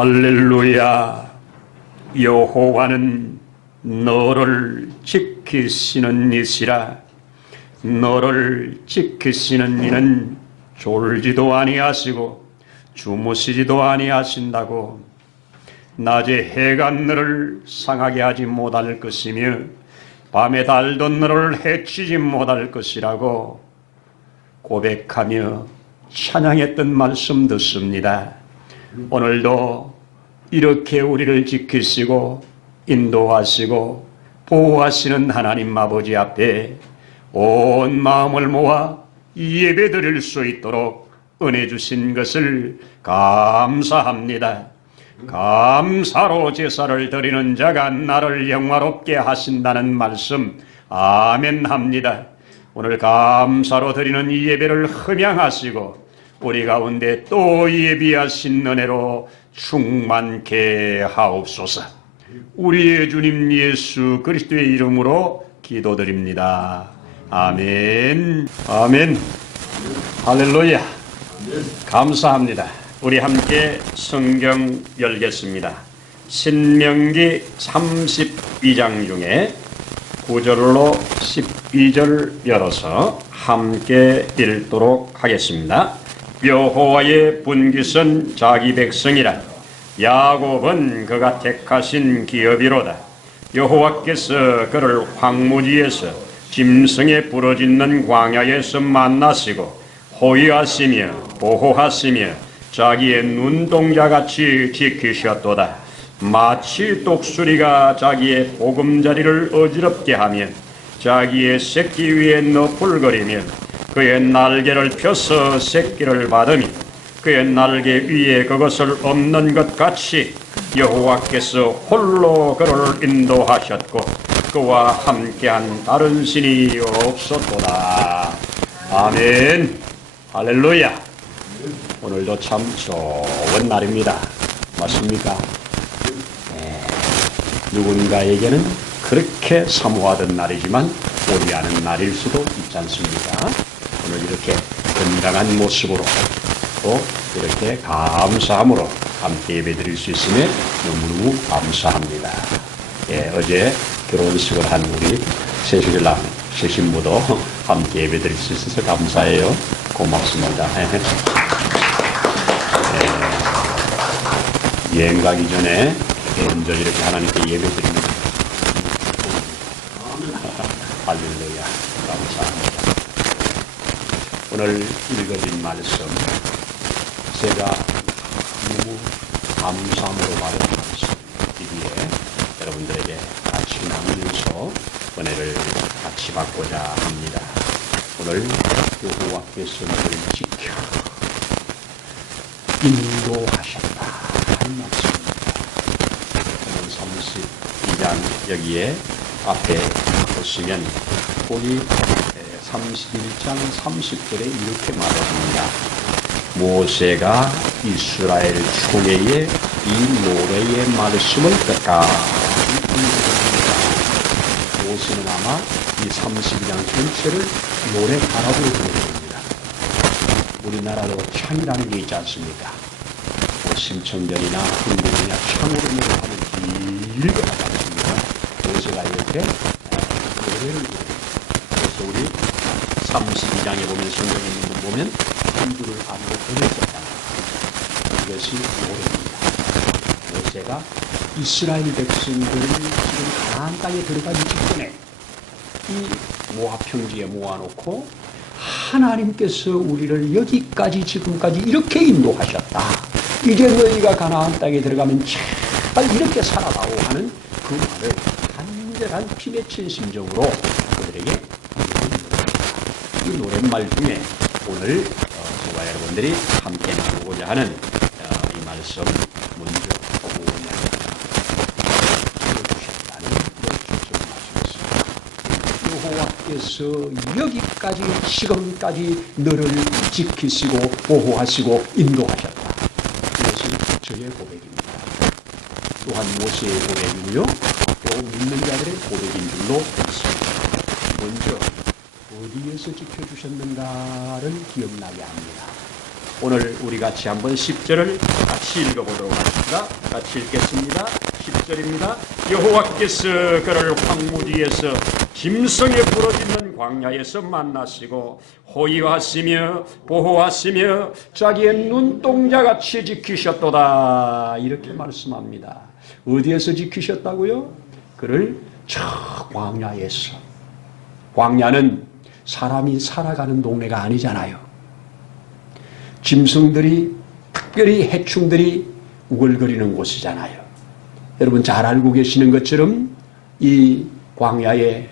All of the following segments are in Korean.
할렐루야. 여호와는 너를 지키시는 이시라. 너를 지키시는 이는 졸지도 아니하시고 주무시지도 아니하신다고. 낮에 해가 너를 상하게 하지 못할 것이며 밤에 달도 너를 해치지 못할 것이라고 고백하며 찬양했던 말씀 듣습니다. 오늘도 이렇게 우리를 지키시고 인도하시고 보호하시는 하나님 아버지 앞에 온 마음을 모아 예배드릴 수 있도록 은혜 주신 것을 감사합니다. 감사로 제사를 드리는 자가 나를 영화롭게 하신다는 말씀 아멘 합니다. 오늘 감사로 드리는 이 예배를 흠양하시고 우리 가운데 또 예비하신 은혜로 충만케 하옵소서. 우리의 주님 예수 그리스도의 이름으로 기도드립니다. 아멘. 아멘. 할렐루야. 감사합니다. 우리 함께 성경 열겠습니다. 신명기 32장 중에 9절로 12절 열어서 함께 읽도록 하겠습니다. 여호와의 분깃은 자기 백성이라. 야곱은 그가 택하신 기업이로다. 여호와께서 그를 황무지에서 짐승에 부러짓는 광야에서 만나시고 호위하시며 보호하시며 자기의 눈동자같이 지키셨도다. 마치 독수리가 자기의 보금자리를 어지럽게 하며 자기의 새끼 위에 너풀거리며 그의 날개를 펴서 새끼를 받으며 그의 날개 위에 그것을 없는 것 같이 여호와께서 홀로 그를 인도하셨고 그와 함께한 다른 신이 없었도다. 아멘. 할렐루야. 오늘도 참 좋은 날입니다. 맞습니까? 네. 누군가에게는 그렇게 사모하던 날이지만 오지 않은 날일 수도 있지 않습니까? 오늘 이렇게 건강한 모습으로 또 이렇게 감사함으로 함께 예배드릴 수 있음에 너무너무 감사합니다. 예, 어제 결혼식을 한 우리 새신랑, 새신부도 함께 예배드릴 수 있어서 감사해요. 고맙습니다. 예, 여행 가기 전에 먼저 이렇게 하나님께 예배드립니다. 할렐루야. 감사합니다. 오늘 읽어진 말씀 제가 너무 감사함으로 받은 말씀 이기에 여러분들에게 같이 나누면서 은혜를 같이 받고자 합니다. 오늘 여호와께서 너를 지켜 인도하셨다 하는 말씀입니다. 32장 여기에 앞에 보시면 거기 31장 30절에 이렇게 말합니다. 모세가 이스라엘 총회에 이 노래의 말씀을 끝까지 모세는 아마 이 32장 전체를 노래 가락으로 부릅니다. 우리나라도 창이라는 게 있지 않습니까? 뭐 심청전이나 흥국이나 창으로 노래하는 길게 하지 않습니까? 모세가 이렇게 노래를 그래서 우리 32장에 보면 성경에 있는 거 보면 한 줄을 안으로 보냈었잖아요. 이것이 노래입니다. 모세가 이스라엘 백성들을 지금 가나안 땅에 들어가기 직전에 이 모압 평지에 모아놓고 하나님께서 우리를 여기까지 지금까지 이렇게 인도하셨다. 이제 너희가 가나안 땅에 들어가면 잘 이렇게 살아가오 하는 그 말을 간절한 피 맺힌 심정으로 그들에게 이 노랫말 중에 오늘 저와 여러분들이 함께 나누고자 하는 이 말씀 먼저 여호와께서 여기까지 지금까지 너를 지키시고 보호하시고 인도하셨다. 이것이 저의 고백입니다. 또한 모세의 고백이고요. 또 믿는 자들의 고백인 줄로 믿습니다. 먼저 어디에서 지켜주셨는가를 기억나게 합니다. 오늘 우리 같이 한번 10절을 같이 읽어보도록 하겠습니다. 같이 읽겠습니다. 10절입니다. 여호와께서 그를 황무지에서 짐승에 부러지는 광야에서 만나시고 호위하시며 보호하시며 자기의 눈동자같이 지키셨도다. 이렇게 말씀합니다. 어디에서 지키셨다고요? 그를 저 광야에서. 광야는 사람이 살아가는 동네가 아니잖아요. 짐승들이, 특별히 해충들이 우글거리는 곳이잖아요. 여러분 잘 알고 계시는 것처럼 이 광야에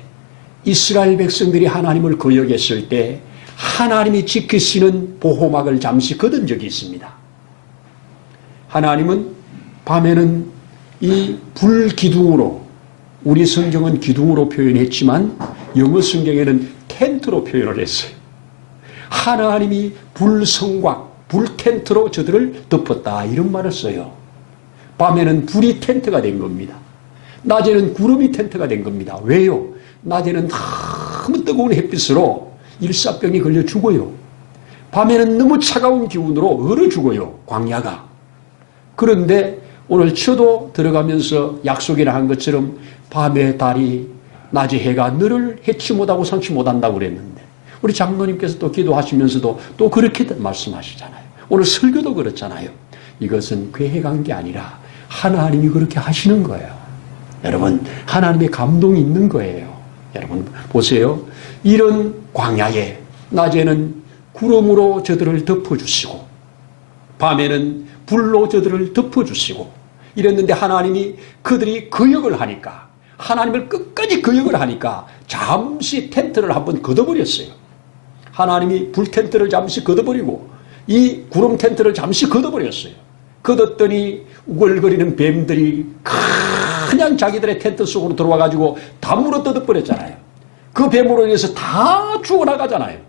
이스라엘 백성들이 하나님을 거역했을 때 하나님이 지키시는 보호막을 잠시 걷은 적이 있습니다. 하나님은 밤에는 이 불기둥으로, 우리 성경은 기둥으로 표현했지만 영어 성경에는 텐트로 표현을 했어요. 하나님이 불성곽, 불텐트로 저들을 덮었다, 이런 말을 써요. 밤에는 불이 텐트가 된 겁니다. 낮에는 구름이 텐트가 된 겁니다. 왜요? 낮에는 너무 뜨거운 햇빛으로 일사병이 걸려 죽어요. 밤에는 너무 차가운 기운으로 얼어 죽어요, 광야가. 그런데 오늘 처도 들어가면서 약속이나 한 것처럼 밤에 달이, 낮에 해가 너를 해치 못하고 상치 못한다고 그랬는데, 우리 장로님께서 또 기도하시면서도 또 그렇게 말씀하시잖아요. 오늘 설교도 그렇잖아요. 이것은 괴해간 게 아니라 하나님이 그렇게 하시는 거예요. 여러분, 하나님의 감동이 있는 거예요. 여러분 보세요. 이런 광야에 낮에는 구름으로 저들을 덮어주시고 밤에는 불로 저들을 덮어주시고 이랬는데, 하나님이 그들이 거역을 하니까, 하나님을 끝까지 거역을 하니까 잠시 텐트를 한번 걷어버렸어요. 하나님이 불 텐트를 잠시 걷어버리고 이 구름 텐트를 잠시 걷어버렸어요. 걷었더니 우글거리는 뱀들이 그냥 자기들의 텐트 속으로 들어와가지고 다 물어 뜯어버렸잖아요. 그 뱀으로 인해서 다 죽어나가잖아요.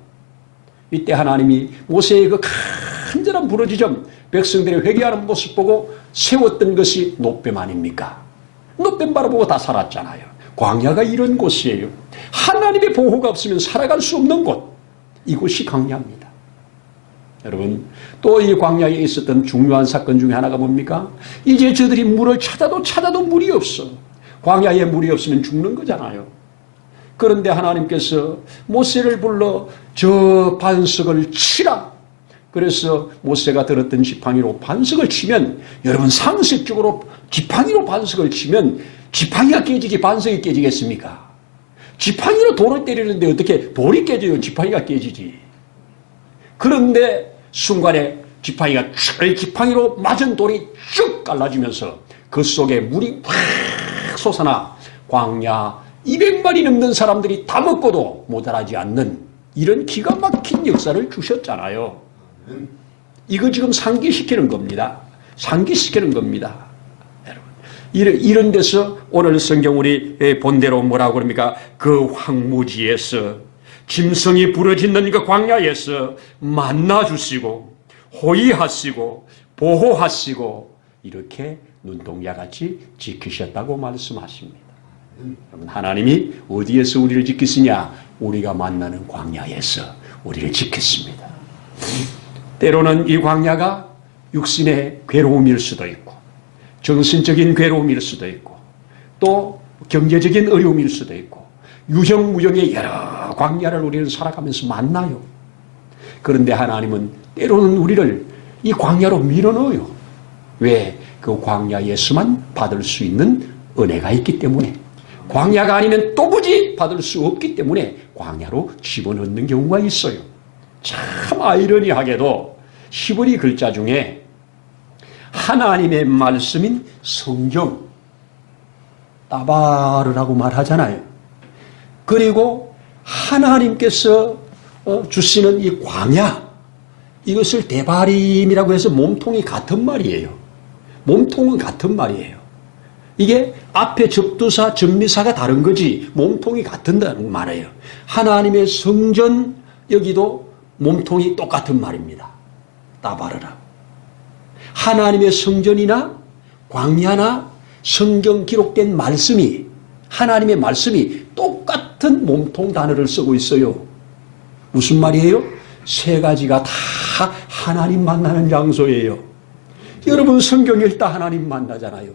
이때 하나님이 모세의 그 간절한 부르짖음, 백성들의 회개하는 모습 보고 세웠던 것이 놋뱀 아닙니까? 놋뱀 바라보고 다 살았잖아요. 광야가 이런 곳이에요. 하나님의 보호가 없으면 살아갈 수 없는 곳, 이곳이 광야입니다. 여러분, 또 이 광야에 있었던 중요한 사건 중에 하나가 뭡니까? 이제 저들이 물을 찾아도 물이 없어. 광야에 물이 없으면 죽는 거잖아요. 그런데 하나님께서 모세를 불러 저 반석을 치라. 그래서 모세가 들었던 지팡이로 반석을 치면, 여러분 상식적으로 지팡이로 반석을 치면 지팡이가 깨지지 반석이 깨지겠습니까? 지팡이로 돌을 때리는데 어떻게 돌이 깨져요? 지팡이가 깨지지. 그런데 순간에 지팡이로 맞은 돌이 쭉 갈라지면서 그 속에 물이 확 솟아나 광야 200마리 넘는 사람들이 다 먹고도 모자라지 않는 이런 기가 막힌 역사를 주셨잖아요. 이거 지금 상기시키는 겁니다. 상기시키는 겁니다. 여러분, 이런 데서 오늘 성경 우리 본대로 뭐라고 그럽니까? 그 황무지에서, 짐승이 부러지는 그 광야에서 만나주시고 호위하시고 보호하시고 이렇게 눈동자같이 지키셨다고 말씀하십니다. 여러분, 하나님이 어디에서 우리를 지키시냐? 우리가 만나는 광야에서 우리를 지켰습니다. 때로는 이 광야가 육신의 괴로움일 수도 있고, 정신적인 괴로움일 수도 있고, 또 경제적인 어려움일 수도 있고, 유형무형의 여러 광야를 우리는 살아가면서 만나요. 그런데 하나님은 때로는 우리를 이 광야로 밀어넣어요. 왜? 그 광야에서만 받을 수 있는 은혜가 있기 때문에, 광야가 아니면 도무지 받을 수 없기 때문에 광야로 집어넣는 경우가 있어요. 참 아이러니하게도 히브리 글자 중에 하나님의 말씀인 성경, 따바르라고 말하잖아요. 그리고 하나님께서 주시는 이 광야, 이것을 데바림이라고 해서 몸통이 같은 말이에요. 몸통은 같은 말이에요. 이게 앞에 접두사, 접미사가 다른 거지 몸통이 같은다는 말이에요. 하나님의 성전, 여기도 몸통이 똑같은 말입니다. 따바르라. 하나님의 성전이나 광야나 성경 기록된 말씀이, 하나님의 말씀이 똑같은 몸통 단어를 쓰고 있어요. 무슨 말이에요? 세 가지가 다 하나님 만나는 장소예요. 여러분 성경 읽다 하나님 만나잖아요.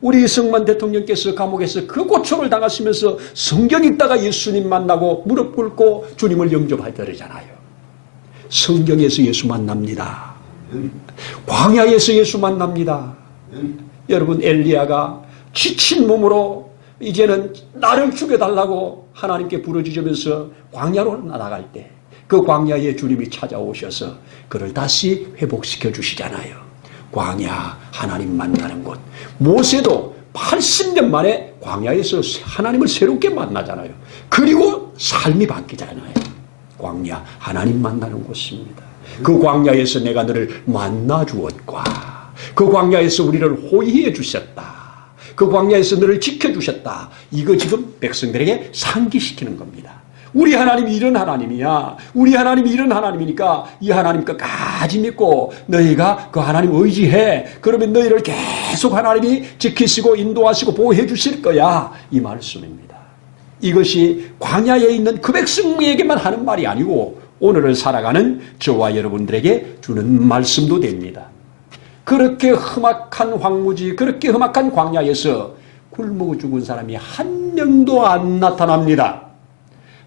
우리 이승만 대통령께서 감옥에서 그 고초를 당하시면서 성경 읽다가 예수님 만나고 무릎 꿇고 주님을 영접하더래잖아요. 성경에서 예수 만납니다. 광야에서 예수 만납니다. 여러분 엘리야가 지친 몸으로 이제는 나를 죽여달라고 하나님께 부르짖으면서 광야로 나아갈 때 그 광야에 주님이 찾아오셔서 그를 다시 회복시켜 주시잖아요. 광야, 하나님 만나는 곳. 모세도 80년 만에 광야에서 하나님을 새롭게 만나잖아요. 그리고 삶이 바뀌잖아요. 광야, 하나님 만나는 곳입니다. 그 광야에서 내가 너를 만나 주었과 그 광야에서 우리를 호위해 주셨다. 그 광야에서 너를 지켜주셨다. 이거 지금 백성들에게 상기시키는 겁니다. 우리 하나님이 이런 하나님이야. 우리 하나님이 이런 하나님이니까 이 하나님 끝까지 믿고 너희가 그 하나님 의지해. 그러면 너희를 계속 하나님이 지키시고 인도하시고 보호해 주실 거야. 이 말씀입니다. 이것이 광야에 있는 그 백성에게만 하는 말이 아니고 오늘을 살아가는 저와 여러분들에게 주는 말씀도 됩니다. 그렇게 험악한 황무지, 그렇게 험악한 광야에서 굶어 죽은 사람이 한 명도 안 나타납니다.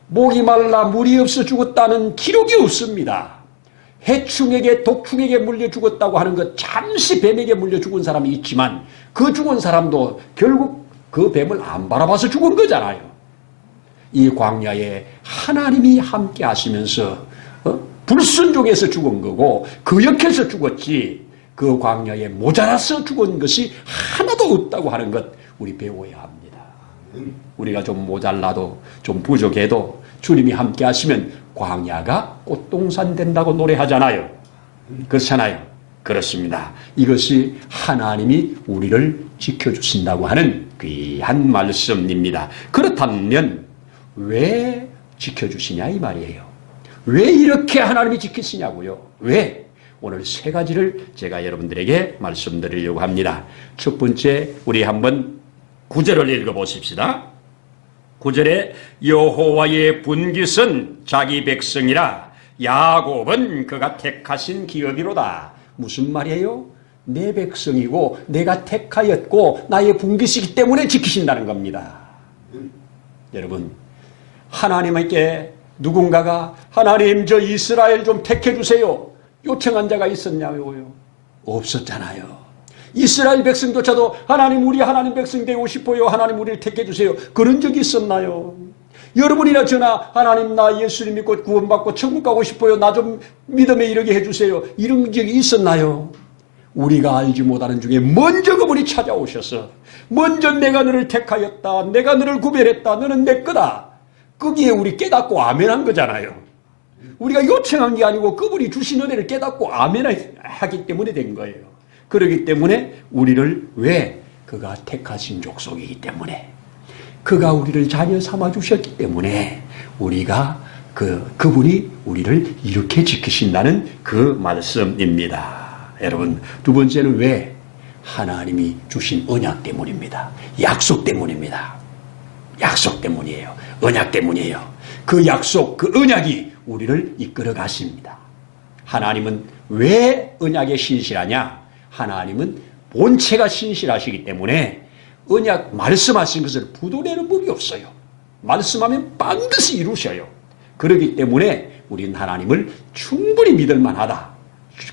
목이 말라 물이 없어 죽었다는 기록이 없습니다. 해충에게 독충에게 물려 죽었다고 하는 것, 잠시 뱀에게 물려 죽은 사람이 있지만 그 죽은 사람도 결국 그 뱀을 안 바라봐서 죽은 거잖아요. 이 광야에 하나님이 함께 하시면서 불순종해서 죽은 거고 그 역해서 죽었지 그 광야에 모자라서 죽은 것이 하나도 없다고 하는 것 우리 배워야 합니다. 우리가 좀 모자라도 좀 부족해도 주님이 함께 하시면 광야가 꽃동산 된다고 노래하잖아요. 그렇잖아요. 그렇습니다. 이것이 하나님이 우리를 지켜주신다고 하는 귀한 말씀입니다. 그렇다면 왜 지켜주시냐 이 말이에요. 왜 이렇게 하나님이 지키시냐고요. 왜? 오늘 세 가지를 제가 여러분들에게 말씀드리려고 합니다. 첫 번째 우리 한번 9절을 읽어보십시다. 9절에 여호와의 분깃은 자기 백성이라 야곱은 그가 택하신 기업이로다. 무슨 말이에요? 내 백성이고 내가 택하였고 나의 분깃이기 때문에 지키신다는 겁니다. 여러분 하나님께 누군가가 하나님 저 이스라엘 좀 택해 주세요 요청한 자가 있었냐고요? 없었잖아요. 이스라엘 백성조차도 하나님 우리 하나님 백성 되고 싶어요. 하나님 우리를 택해 주세요. 그런 적이 있었나요? 여러분이나 저나 하나님 나 예수님 믿고 구원받고 천국 가고 싶어요. 나 좀 믿음에 이르게 해주세요. 이런 적이 있었나요? 우리가 알지 못하는 중에 먼저 그분이 찾아오셔서 먼저 내가 너를 택하였다. 내가 너를 구별했다. 너는 내 거다. 거기에 우리 깨닫고 아멘한 거잖아요. 우리가 요청한 게 아니고 그분이 주신 은혜를 깨닫고 아멘하기 때문에 된 거예요. 그렇기 때문에 우리를 왜? 그가 택하신 족속이기 때문에 그가 우리를 자녀 삼아 주셨기 때문에 우리가 그분이 우리를 이렇게 지키신다는 그 말씀입니다. 여러분 두 번째는 왜? 하나님이 주신 언약 때문입니다. 약속 때문입니다. 약속 때문이에요. 언약 때문이에요. 그 약속, 그 언약이 우리를 이끌어 가십니다. 하나님은 왜 언약에 신실하냐? 하나님은 본체가 신실하시기 때문에 언약 말씀하신 것을 부도내는 법이 없어요. 말씀하면 반드시 이루셔요. 그렇기 때문에 우리는 하나님을 충분히 믿을 만하다.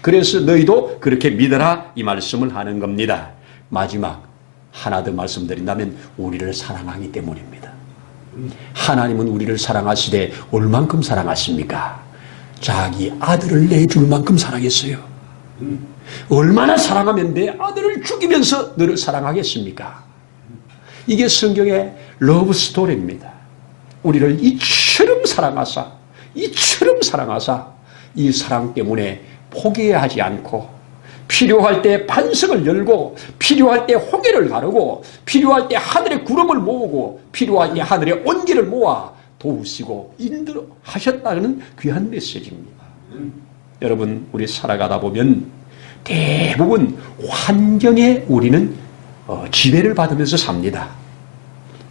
그래서 너희도 그렇게 믿어라 이 말씀을 하는 겁니다. 마지막 하나 더 말씀드린다면 우리를 사랑하기 때문입니다. 하나님은 우리를 사랑하시되 얼만큼 사랑하십니까? 자기 아들을 내줄 만큼 사랑했어요. 얼마나 사랑하면 내 아들을 죽이면서 너를 사랑하겠습니까? 이게 성경의 러브 스토리입니다. 우리를 이처럼 사랑하사 이 사랑 때문에 포기하지 않고 필요할 때 반석을 열고 필요할 때 홍해를 가르고 필요할 때 하늘의 구름을 모으고 필요할 때 하늘의 온기를 모아 도우시고 인도하셨다는 귀한 메시지입니다. 여러분 우리 살아가다 보면 대부분 환경에 우리는 지배를 받으면서 삽니다.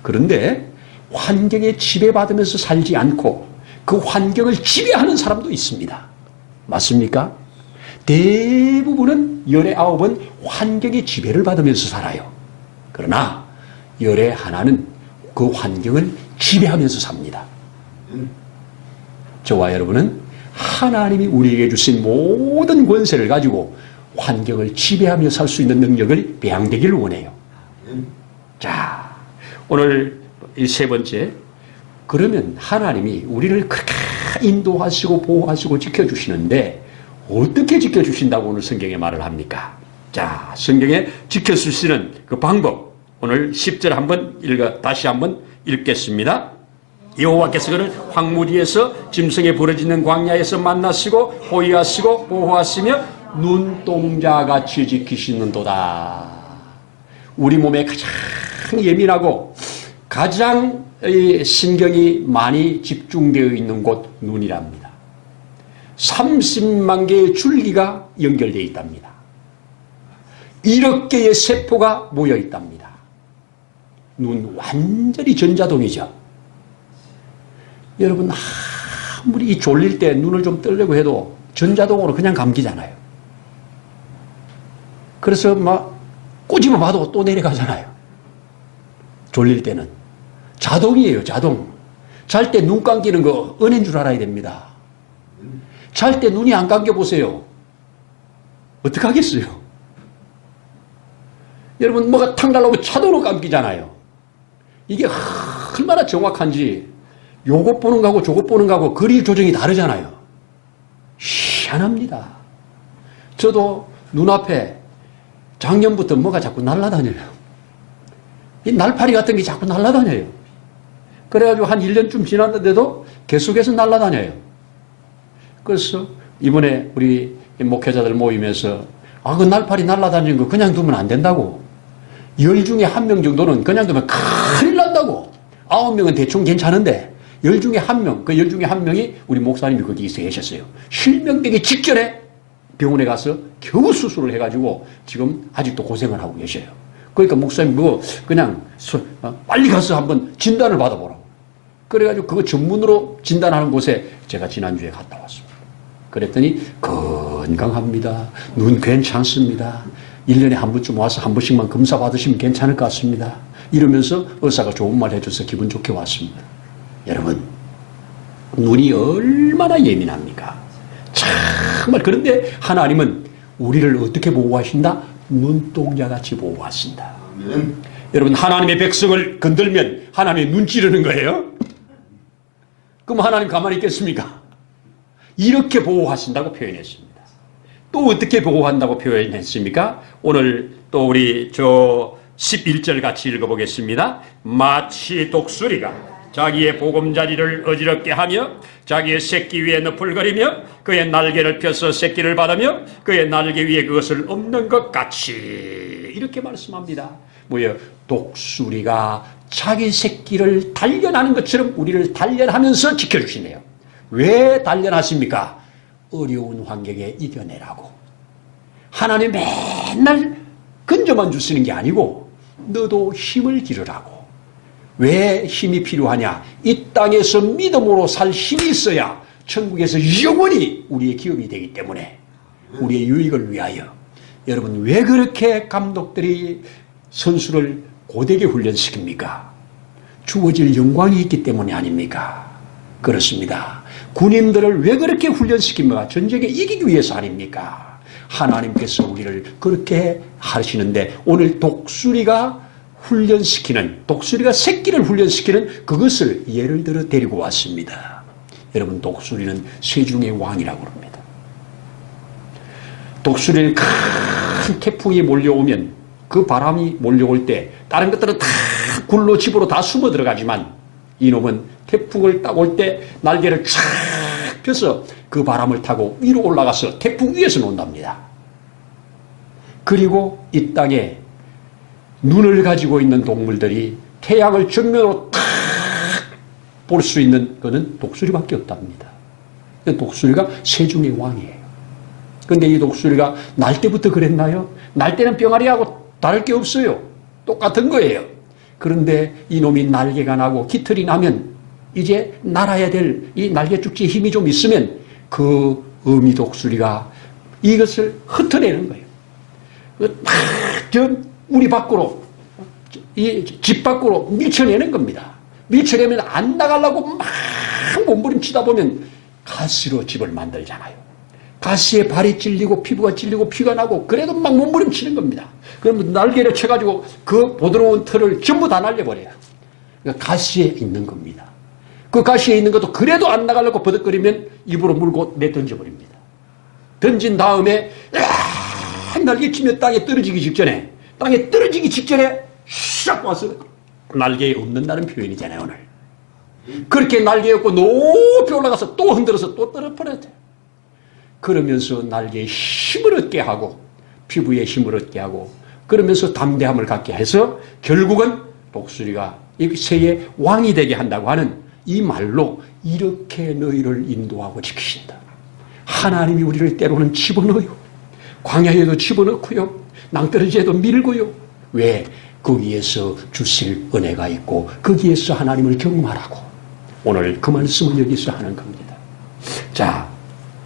그런데 환경에 지배받으면서 살지 않고 그 환경을 지배하는 사람도 있습니다. 맞습니까? 대부분은 열의 9은 환경의 지배를 받으면서 살아요. 그러나 열의 하나는 그 환경을 지배하면서 삽니다. 저와 여러분은 하나님이 우리에게 주신 모든 권세를 가지고 환경을 지배하며 살 수 있는 능력을 배양되기를 원해요. 자, 오늘 이 세 번째, 그러면 하나님이 우리를 그렇게 인도하시고 보호하시고 지켜주시는데 어떻게 지켜주신다고 오늘 성경에 말을 합니까? 자, 성경에 지켜주시는 그 방법, 오늘 10절 한번 다시 한번 읽겠습니다. 여호와께서 그를 황무지에서 짐승의 부러지는 광야에서 만나시고 호위하시고 보호하시며 눈동자같이 지키시는도다. 우리 몸에 가장 예민하고 가장 신경이 많이 집중되어 있는 곳 눈이랍니다. 30만 개의 줄기가 연결되어 있답니다. 1억 개의 세포가 모여 있답니다. 눈 완전히 전자동이죠. 여러분 아무리 졸릴 때 눈을 좀 뜨려고 해도 전자동으로 그냥 감기잖아요. 그래서 막 꼬집어 봐도 또 내려가잖아요. 졸릴 때는. 자동이에요, 자동. 잘 때 눈 감기는 거 은혜인 줄 알아야 됩니다. 잘 때 눈이 안 감겨 보세요. 어떡하겠어요? 여러분 뭐가 탁 날라오면 자동으로 감기잖아요. 이게 얼마나 정확한지 요것 보는 거하고 저것 보는 거하고 거리 조정이 다르잖아요. 희한합니다. 저도 눈앞에 작년부터 뭐가 자꾸 날아다녀요. 이 날파리 같은 게 자꾸 날아다녀요. 그래가지고 한 1년쯤 지났는데도 계속해서 날아다녀요. 그래서 이번에 우리 목회자들 모임에서 그 날파리 날아다니는 거 그냥 두면 안 된다고. 10 중에 1명 정도는 그냥 두면 큰일 난다고. 9명은 대충 괜찮은데 10 중에 1명, 그 10 중에 1명이 우리 목사님이 거기 있어 계셨어요. 실명되기 직전에 병원에 가서 겨우 수술을 해가지고 지금 아직도 고생을 하고 계셔요. 그러니까 목사님 그냥 빨리 가서 한번 진단을 받아보라고. 그래가지고 그거 전문으로 진단하는 곳에 제가 지난주에 갔다 왔습니다. 그랬더니 건강합니다. 눈 괜찮습니다. 1년에 한 번쯤 와서 한 번씩만 검사 받으시면 괜찮을 것 같습니다. 이러면서 의사가 좋은 말 해줘서 기분 좋게 왔습니다. 여러분, 눈이 얼마나 예민합니까? 정말. 그런데 하나님은 우리를 어떻게 보호하신다? 눈동자같이 보호하신다. 여러분, 하나님의 백성을 건들면 하나님의 눈 찌르는 거예요? 그럼 하나님 가만히 있겠습니까? 이렇게 보호하신다고 표현했습니다. 또 어떻게 보호한다고 표현했습니까? 오늘 또 우리 11절 같이 읽어보겠습니다. 마치 독수리가 자기의 보금자리를 어지럽게 하며 자기의 새끼 위에 너풀거리며 그의 날개를 펴서 새끼를 받으며 그의 날개 위에 그것을 엎는 것 같이, 이렇게 말씀합니다. 뭐예요? 독수리가 자기 새끼를 단련하는 것처럼 우리를 단련하면서 지켜주시네요. 왜 단련하십니까? 어려운 환경에 이겨내라고. 하나님 맨날 건져만 주시는 게 아니고 너도 힘을 기르라고. 왜 힘이 필요하냐? 이 땅에서 믿음으로 살 힘이 있어야 천국에서 영원히 우리의 기업이 되기 때문에, 우리의 유익을 위하여. 여러분, 왜 그렇게 감독들이 선수를 고되게 훈련시킵니까? 주어질 영광이 있기 때문이 아닙니까? 그렇습니다. 군인들을 왜 그렇게 훈련시킵니까? 전쟁에 이기기 위해서 아닙니까? 하나님께서 우리를 그렇게 하시는데, 오늘 독수리가 새끼를 훈련시키는 그것을 예를 들어 데리고 왔습니다. 여러분, 독수리는 쇠중의 왕이라고 합니다. 독수리는 큰 태풍이 몰려오면, 그 바람이 몰려올 때 다른 것들은 다 굴로 집으로 다 숨어 들어가지만 이놈은 태풍을 딱 올 때 날개를 쫙 펴서 그 바람을 타고 위로 올라가서 태풍 위에서 논답니다. 그리고 이 땅에 눈을 가지고 있는 동물들이 태양을 정면으로 탁 볼 수 있는 것은 독수리밖에 없답니다. 독수리가 세중의 왕이에요. 그런데 이 독수리가 날 때부터 그랬나요? 날 때는 병아리하고 다를 게 없어요. 똑같은 거예요. 그런데 이놈이 날개가 나고 깃털이 나면 이제 날아야 될 이 날개죽지에 힘이 좀 있으면 그 어미 독수리가 이것을 흩어내는 거예요. 저 우리 밖으로, 이 집 밖으로 밀쳐내는 겁니다. 밀쳐내면 안 나가려고 막 몸부림치다 보면 가시로 집을 만들잖아요. 가시에 발이 찔리고 피부가 찔리고 피가 나고 그래도 막 몸부림치는 겁니다. 그러면 날개를 쳐가지고 그 부드러운 털을 전부 다 날려버려요. 그러니까 가시에 있는 겁니다. 그 가시에 있는 것도 그래도 안 나가려고 버덕거리면 입으로 물고 내던져버립니다. 던진 다음에 날개치며 땅에 떨어지기 직전에 샥 와서 날개에 없는다는 표현이잖아요. 오늘 그렇게 날개 없고 높이 올라가서 또 흔들어서 또 떨어버려야 돼요. 그러면서 날개에 힘을 얻게 하고 피부에 힘을 얻게 하고 그러면서 담대함을 갖게 해서 결국은 독수리가 이 새의 왕이 되게 한다고 하는 이 말로 이렇게 너희를 인도하고 지키신다. 하나님이 우리를 때로는 집어넣어요. 광야에도 집어넣고요. 낭떠러지에도 밀고요. 왜? 거기에서 주실 은혜가 있고 거기에서 하나님을 경험하라고. 오늘 그 말씀을 여기서 하는 겁니다. 자,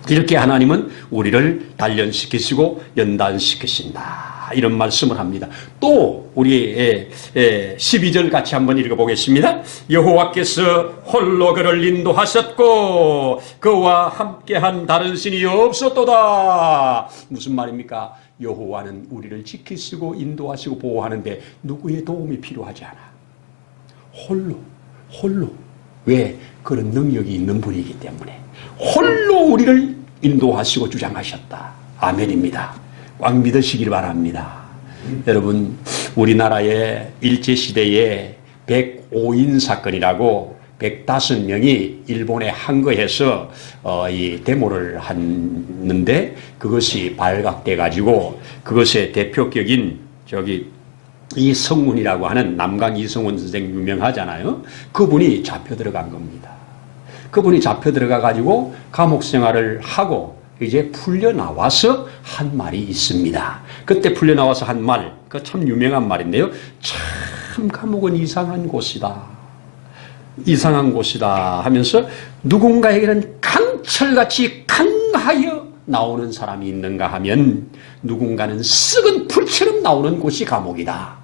이렇게 하나님은 우리를 단련시키시고 연단시키신다. 이런 말씀을 합니다. 또 우리 12절 같이 한번 읽어보겠습니다. 여호와께서 홀로 그를 인도하셨고 그와 함께한 다른 신이 없었도다. 무슨 말입니까? 여호와는 우리를 지키시고 인도하시고 보호하는데 누구의 도움이 필요하지 않아. 홀로. 왜? 그런 능력이 있는 분이기 때문에 홀로 우리를 인도하시고 주장하셨다. 아멘입니다. 꽉 믿으시길 바랍니다. 여러분, 우리나라의 일제시대에 105인 사건이라고 105명이 일본에 항거해서 이 데모를 했는데 그것이 발각돼 가지고 그것의 대표격인 이성훈이라고 하는 남강 이성훈 선생 유명하잖아요. 그분이 잡혀 들어간 겁니다. 그분이 잡혀 들어가 가지고 감옥 생활을 하고 이제 풀려 나와서 한 말이 있습니다. 그때 풀려 나와서 한 말, 그 참 유명한 말인데요. 참 감옥은 이상한 곳이다. 이상한 곳이다 하면서 누군가에게는 강철같이 강하여 나오는 사람이 있는가 하면 누군가는 썩은 풀처럼 나오는 곳이 감옥이다.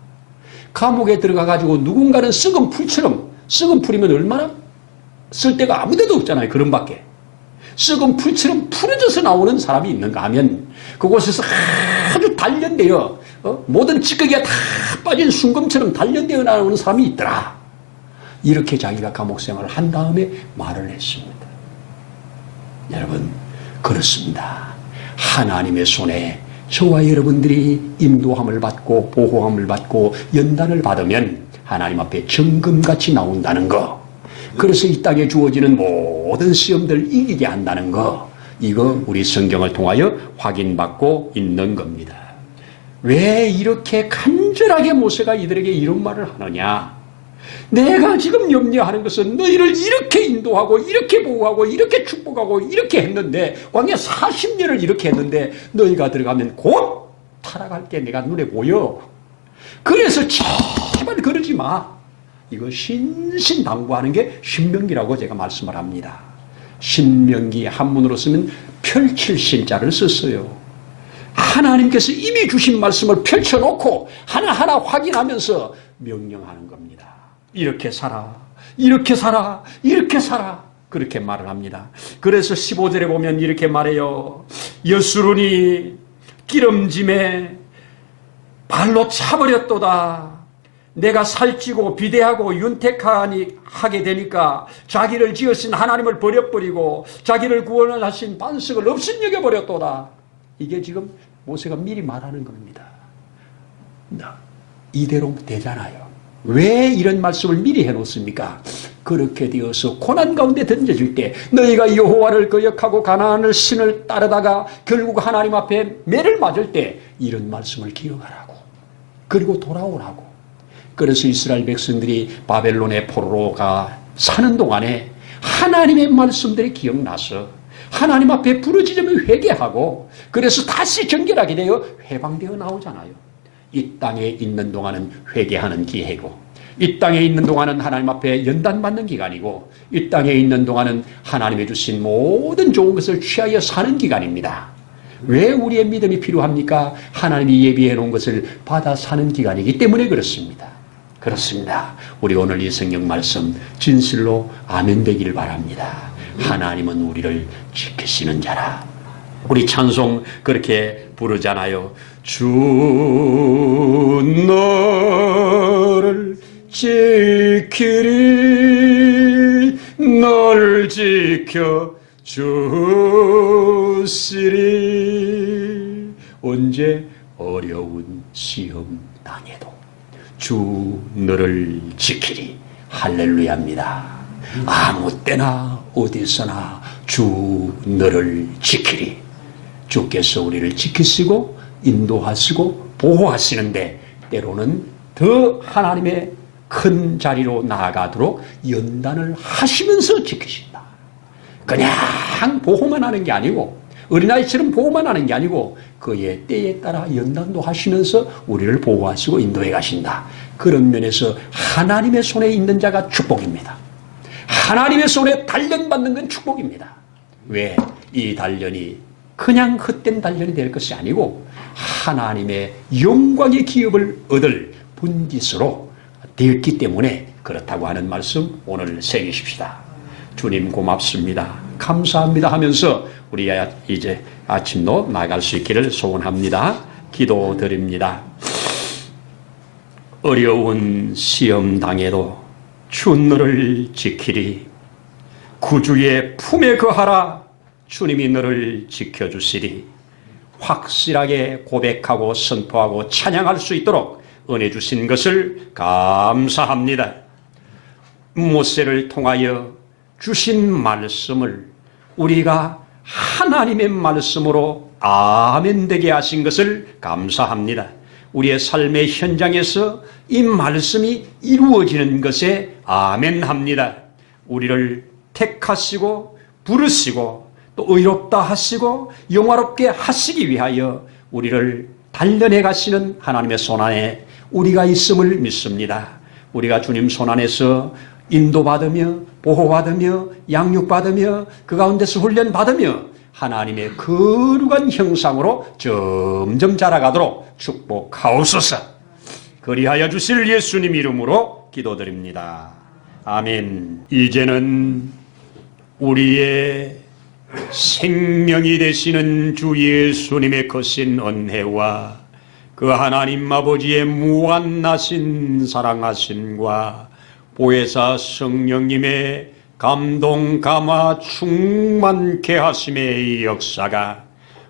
감옥에 들어가 가지고 누군가는 썩은 풀이면 얼마나 쓸 데가 아무 데도 없잖아요. 그런 밖에. 썩은 풀처럼 풀어져서 나오는 사람이 있는가 하면 그곳에서 아주 단련되어 모든 찌꺼기가 다 빠진 순금처럼 단련되어 나오는 사람이 있더라. 이렇게 자기가 감옥 생활을 한 다음에 말을 했습니다. 여러분, 그렇습니다. 하나님의 손에 저와 여러분들이 인도함을 받고 보호함을 받고 연단을 받으면 하나님 앞에 정금같이 나온다는 거, 그래서 이 땅에 주어지는 모든 시험들 이기게 한다는 거, 이거 우리 성경을 통하여 확인받고 있는 겁니다. 왜 이렇게 간절하게 모세가 이들에게 이런 말을 하느냐? 내가 지금 염려하는 것은 너희를 이렇게 인도하고 이렇게 보호하고 이렇게 축복하고 이렇게 했는데, 광야 40년을 이렇게 했는데 너희가 들어가면 곧 타락할 게 내가 눈에 보여. 그래서 제발 그러지 마. 이거 신신당부하는 게 신명기라고 제가 말씀을 합니다. 신명기 한문으로 쓰면 펼칠 신자를 썼어요. 하나님께서 이미 주신 말씀을 펼쳐놓고 하나하나 확인하면서 명령하는 겁니다. 이렇게 살아, 이렇게 살아, 이렇게 살아. 그렇게 말을 합니다. 그래서 15절에 보면 이렇게 말해요. 여수론이 기름짐에 발로 차버렸도다. 내가 살찌고 비대하고 윤택하게 되니까 자기를 지으신 하나님을 버려버리고 자기를 구원하신 반석을 없인 여겨버렸도다. 이게 지금 모세가 미리 말하는 겁니다. 이대로 되잖아요. 왜 이런 말씀을 미리 해놓습니까? 그렇게 되어서 고난 가운데 던져질 때 너희가 여호와를 거역하고 가나안을 신을 따르다가 결국 하나님 앞에 매를 맞을 때 이런 말씀을 기억하라고, 그리고 돌아오라고. 그래서 이스라엘 백성들이 바벨론의 포로가 사는 동안에 하나님의 말씀들이 기억나서 하나님 앞에 부르짖으며 회개하고 그래서 다시 정결하게 되어 해방되어 나오잖아요. 이 땅에 있는 동안은 회개하는 기회고, 이 땅에 있는 동안은 하나님 앞에 연단받는 기간이고, 이 땅에 있는 동안은 하나님이 주신 모든 좋은 것을 취하여 사는 기간입니다. 왜 우리의 믿음이 필요합니까? 하나님이 예비해 놓은 것을 받아 사는 기간이기 때문에 그렇습니다. 그렇습니다. 우리 오늘 이 성경 말씀 진실로 아멘 되기를 바랍니다. 하나님은 우리를 지키시는 자라. 우리 찬송 그렇게 부르잖아요. 주 너를 지키리, 너를 지켜 주시리. 언제 어려운 시험 당해도 주 너를 지키리. 할렐루야입니다. 아무 때나 어디서나 주 너를 지키리. 주께서 우리를 지키시고 인도하시고 보호하시는데, 때로는 더 하나님의 큰 자리로 나아가도록 연단을 하시면서 지키신다. 그냥 보호만 하는 게 아니고, 어린아이처럼 보호만 하는 게 아니고, 그의 때에 따라 연단도 하시면서 우리를 보호하시고 인도해 가신다. 그런 면에서 하나님의 손에 있는 자가 축복입니다. 하나님의 손에 단련받는 건 축복입니다. 왜? 이 단련이 그냥 헛된 단련이 될 것이 아니고 하나님의 영광의 기업을 얻을 분깃으로 되었기 때문에 그렇다고 하는 말씀 오늘 새기십시다. 주님 고맙습니다. 감사합니다 하면서 우리 이제 아침도 나갈 수 있기를 소원합니다. 기도드립니다. 어려운 시험 당해도 주 너를 지키리. 구주의 품에 거하라. 주님이 너를 지켜주시리. 확실하게 고백하고 선포하고 찬양할 수 있도록 은혜 주신 것을 감사합니다. 모세를 통하여 주신 말씀을 우리가 하나님의 말씀으로 아멘 되게 하신 것을 감사합니다. 우리의 삶의 현장에서 이 말씀이 이루어지는 것에 아멘합니다. 우리를 택하시고 부르시고 또 의롭다 하시고 영화롭게 하시기 위하여 우리를 단련해 가시는 하나님의 손안에 우리가 있음을 믿습니다. 우리가 주님 손안에서 인도받으며 보호받으며 양육받으며 그 가운데서 훈련받으며 하나님의 거룩한 형상으로 점점 자라가도록 축복하옵소서. 그리하여 주실 예수님 이름으로 기도드립니다. 아멘. 이제는 우리의 생명이 되시는 주 예수님의 거신 은혜와 그 하나님 아버지의 무한하신 사랑하심과 보혜사 성령님의 감동 감화 충만케 하심의 역사가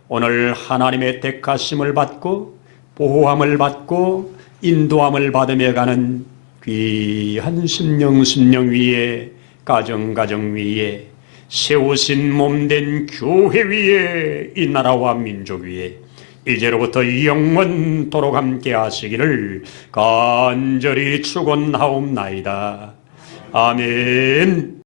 오늘 하나님의 택하심을 받고 보호함을 받고 인도함을 받으며 가는 귀한 심령 위에 가정 위에 세우신 몸된 교회 위에 이 나라와 민족 위에 이제로부터 영원토록 함께 하시기를 간절히 축원하옵나이다. 아멘.